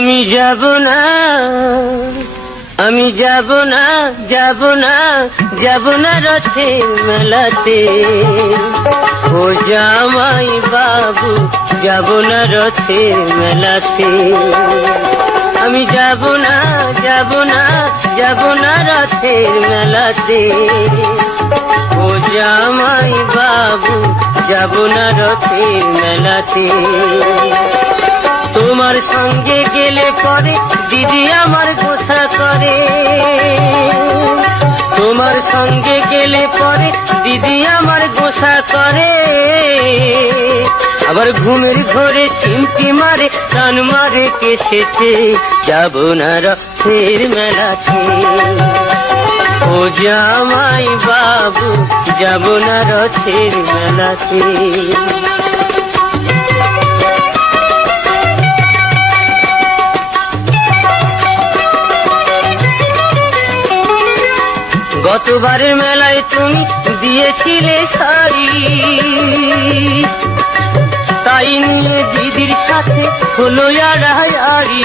আমি যাব না, আমি যাব না, যাব না, যাব না রথের মেলাতে। ও জামাই বাবু, যাব না রথের মেলাতে। আমি যাব না, যাব না, যাব না রথের মেলাতে। ও জামাই বাবু, যাব না রথের মেলাতে। তোমার সঙ্গে গেলে পরে দিদি আমার গোসা করে। তোমার সঙ্গে গেলে পরে দিদি আমার গোসা করে। আবার ঘুমের ঘরে চিমটি মারে, টান মারে কেসেতে। যাব না রথের মেলাতে। ও জামাই বাবু, যাব না রথের মেলাতে। গতবারের মেলায় তুমি দিয়েছিলে শাড়ি, তাই নিয়ে দিদির সাথে হলো আড়াআড়ি।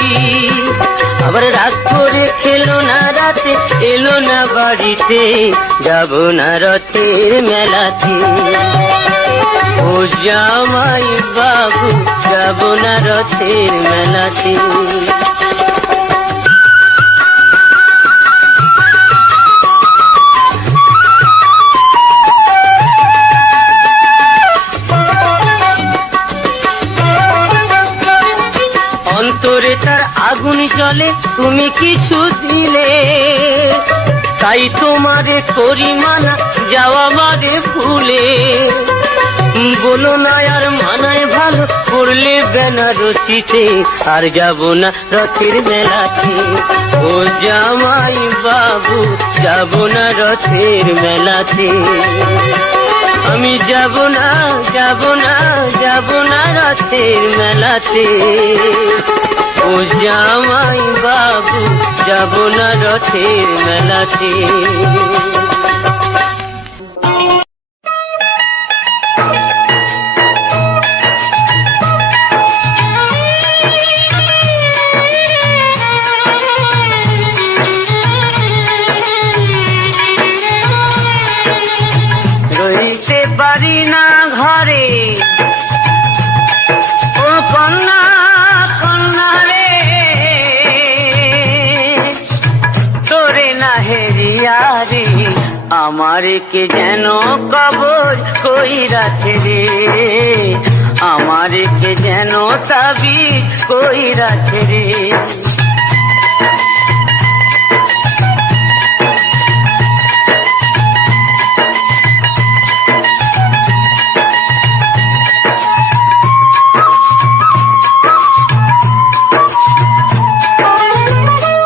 আবার রাগ করে খেলো না রাতে, এলো না বাড়িতে। যাব না রথের মেলাতে। ও জামাই বাবু, যাব না রথের মেলাতে। অন্তরে তার আগুন জ্বলে, তুমি কিছু দিলে। তাই তোমারে করি মানা, যাওয়া বাদে ফুলে। বলো না আর মানায় ভালো, করলে বেনারসিতে। আর যাব না রথের মেলাতে। ও জামাই বাবু, যাব না রথের মেলাতে। আমি যাব না, যাব না, যাব না রথের মেলাতে। ও জামাই বাবু, যাব না রথের মেলাতে। রইতে পারি না ঘরে, ও কন্যা, কন্যা রে। তোরে না হেরিয়া রে, আমারে কে যেন কবর কইরাছে রে। আমারে কে যেন তাবিজ কইরাছে রে।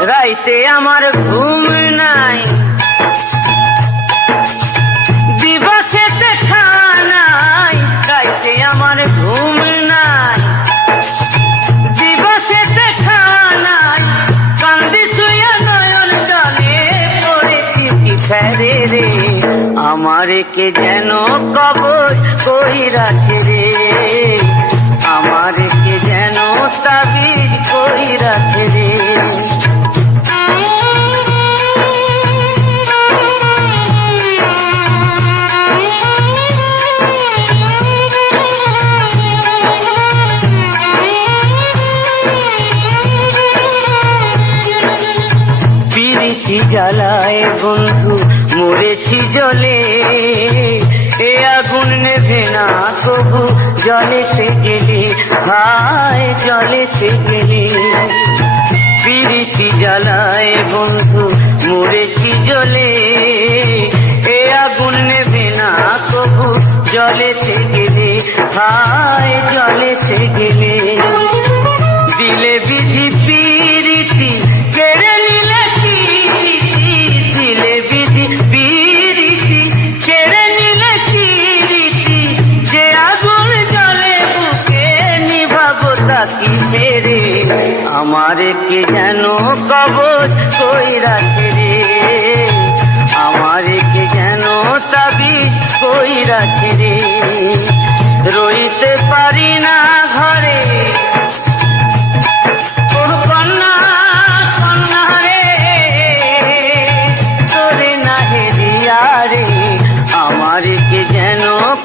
রাইতে আমার ঘুম নাই, দিবসেতে খানাই। রাইতে আমার ঘুম নাই, দিবসেতে খানাই। কান্দি শুয়া নয়ন জলে, পড়েছি কি ফেরে রে। আমারে কে যেন কবর কইরাছে রে। আমারে কে যেন তাবিজ কইরাছে রে। পিরিতি জ্বালায় বন্ধু, মরেছি জলে। এ আগুন নেভে না কবু, জলেতে গেলে ভাই, জলেতে গেলে। পিরিতি জ্বালায় বন্ধু, মরেছি জলে। এ আগুন নেভে না কবু, জলেতে গেলে ভাই, জলেতে গেলে। দিলে বিধি পিরিতি কেড়ে নিলে স্মৃতি। দিলে বিধি পিরিতি কেড়ে নিলে স্মৃতি। যে আগুন জলে বুকে, নিভাবো তা কিসে রে। আমারে কে যেন কবর কইরাছে রে। আমারে কে যেন তাবিজ কইরাছে রে। রইতে পারি না ঘরে,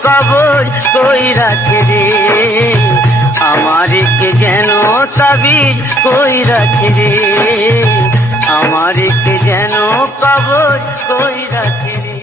কবর কইরাছে রে, আমারে কে যেন তাবিজ কইরাছে রে, আমারে কে যেন কবর কইরাছে রে।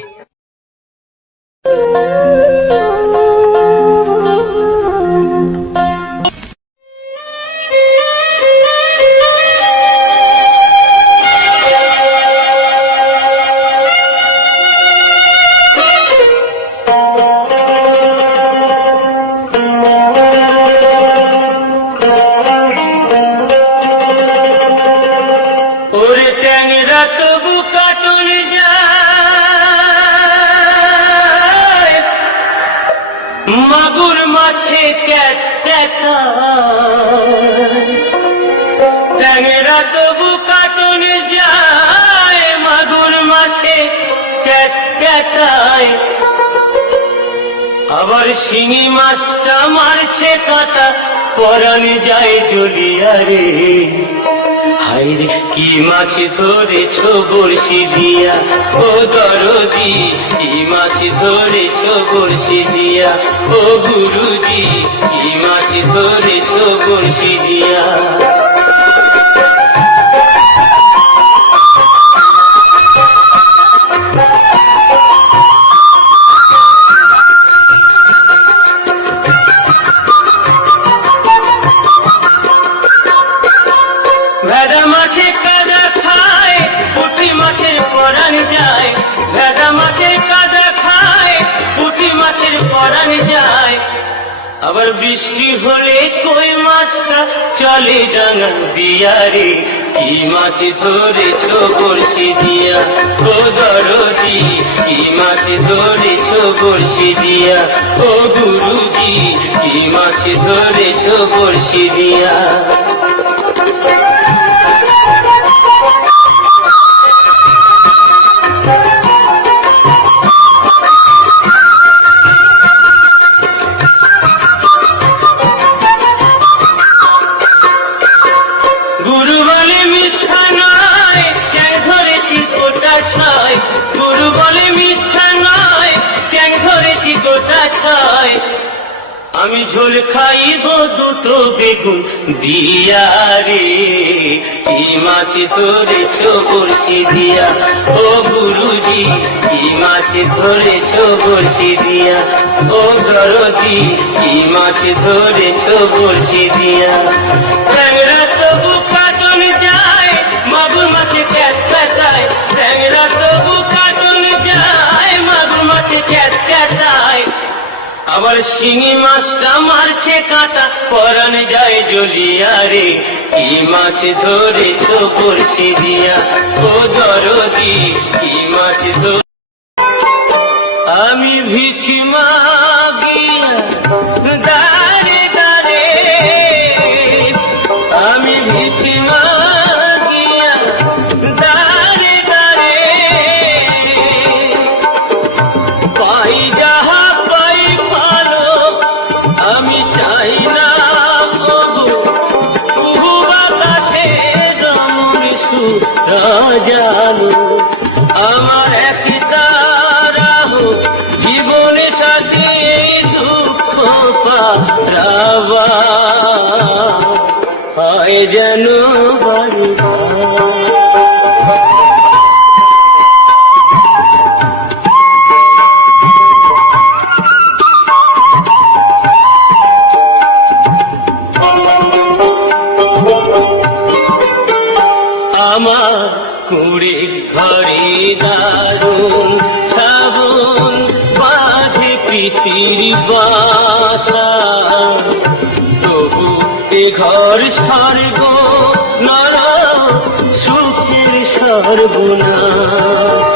ওরে ট্যাংরা তবু কাটুন যায়, মাগুর মাছে ক্যাট ট্যাংরা তবু কাটুন যায়, মাগুর মাছে ক্যাটায়, আবার শিঙি মাছটা মারছে কাটা পরান যায় জ্বলিয়া রে। হায়রে কি মাছ ধরেছ বড়শি দিয়া ও দরদি, কি মাছ ধরেছ বড়শি দিয়া ও গুরুজি, কি মাছ ধরেছ বড়শি দিয়া। ভেদা মাছে কাদা খায়, পুঁটি মাছের পরাণ যায়, ভেদা মাছে কাদা খায়, পুঁটি মাছের পরাণ যায়, আবার বৃষ্টি হলে কই মাছটা চলে ডাঙা দিয়া রে। কি মাছ ধরেছ বড়শি দিয়া ও দরদি, কি মাছ ধরেছ বড়শি দিয়া ও গুরুজি, কি মাছ ধরেছ বড়শি দিয়া। গুরু বলে মিথ্যা নয়, চ্যাং ধরেছি গোটা ছয়, গুরু বলে মিথ্যা নয়, চ্যাং ধরেছি গোটা ছয়, আমি ঝোল খাইব দুটো বেগুন দিয়া রে। কি মাছ ধরেছ বড়শি দিয়া ও গুরুজি, কি মাছ ধরেছ বড়শি দিয়া ও দরদি, কি মাছ ধরেছ বড়শি দিয়া। ট্যাংরা তবু কাটুন যায়, মাগুর মাছে ক্যাটায়, ট্যাংরা তবু কাটুন যায়, মাগুর মাছে ক্যাটায়, আবার শিঙি মাছটা মারছে কাটা পরান যায় জ্বলিয়া রে। কি মাছ ধরেছ বড়শি দিয়া ও দরদি, কি মাছ ধরে। আমি ভিখ মাগিয়া দাঁড়ে দাঁড়ে, আমি ভিখ মাগিয়া দাঁড়ে দাঁড়ে, পাই যাহা পাই ভালো আমি চাই না প্রভু, কুহু বাতাসে রমণ সুরাজানো, আমার এক তারাহ জীবনে সাথী দুঃখ পারাবা, হয় যেন বাড়ি। আমার কুড়ে ঘরে দারুণ শ্রাবণ বাঁধে প্রীতির বাসা, তবু এ ঘর স্বর্গ নর সুখের সর্বনাশ।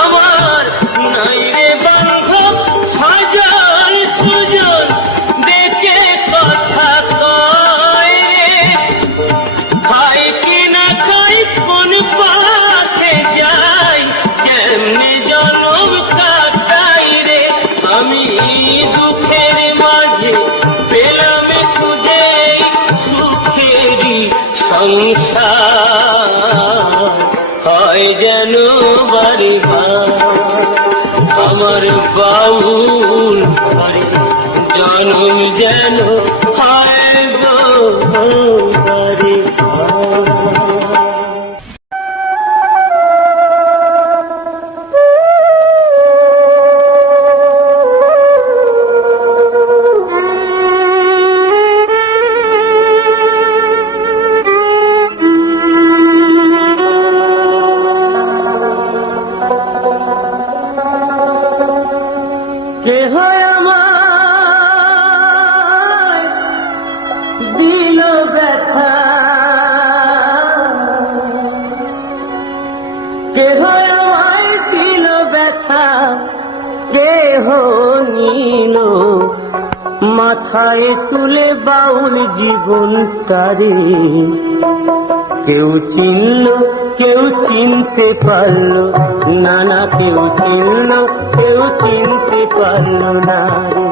আমার নাই রে বান্ধব সজন সুজন, দেখে কথা কয় রে, খাই কিনা খাই কোন পথে যাই, কেমনে জনম কাটাই রে। আমি দুঃখের মাঝে পেলাম খুঁজে সুখেরই সংসার, হয় যেন বাড়ি আমার বাউল জনম যেন হয় গো বারে কেহ আমায় দিল ব্যথা, কেহ আমায় দিল ব্যথা, কেহ নিল মাথায় তুলে বাউল জীবন তারে। কেউ চিনল কেউ চিনতে পারল না, না কেউ চিনল কেউ চিনতে পারল না রে।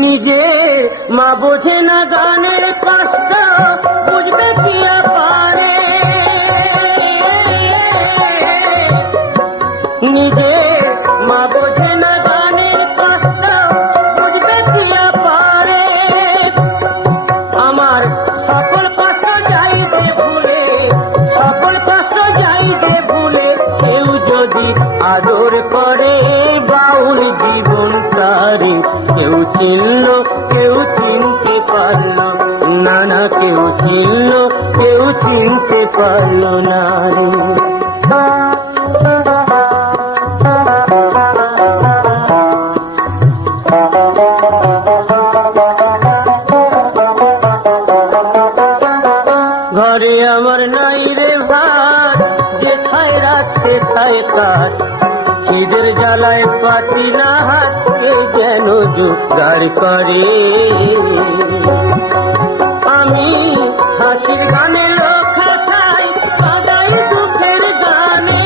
নিজে মা বোঝে না গানের কষ্ট, বুঝবে কি পারে। নিজে মা বোঝে না গানের কষ্ট, বুঝবে কি পারে। আমার সকল কষ্ট যাইবে ভুলে, সকল কষ্ট যাইবে ভুলে, কেউ যদি আদর করে বাউল জীবন তারে। কেউ চিনল কেউ চিনতে পারল না, না কেউ চিনল কেউ চিনতে পারল না রে। ঘরে আমার নাই রে ভাত, যেথায় রাত সেথায় কাজ। খিদের জ্বালায় পাটি না হাত, কেউ যেন জোগাড় করে। আমি হাসির গানে লোক হাসাই, কাঁদাই দুঃখের গানে।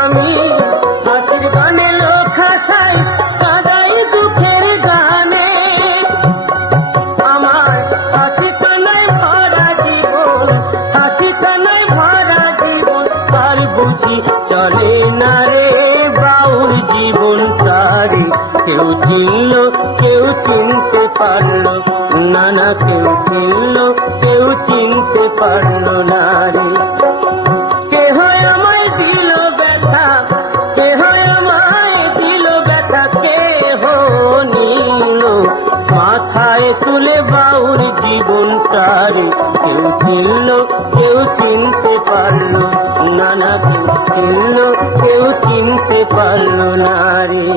আমি হাসির গানে লোক হাসাই, কাঁদাই দুঃখের গানে। আমার হাসি কানায় ভরা জীবন, হাসি কানায় ভরা জীবন, আর বুঝি চলে না রে বাউল জীবন তারে। কেউ চিনল কেউ চিনতে পারল না, না কেউ চিনল কেউ চিনতে পারল না রে। কেহ আমায় দিল ব্যথা, কেহ আমায় দিল ব্যথা, কেহ নিল মাথায় তুলে বাউল জীবন তারে। কেউ চিনল কেউ চিনতে পারল না, না কেউ চিনল কেউ চিনতে পারল না রে।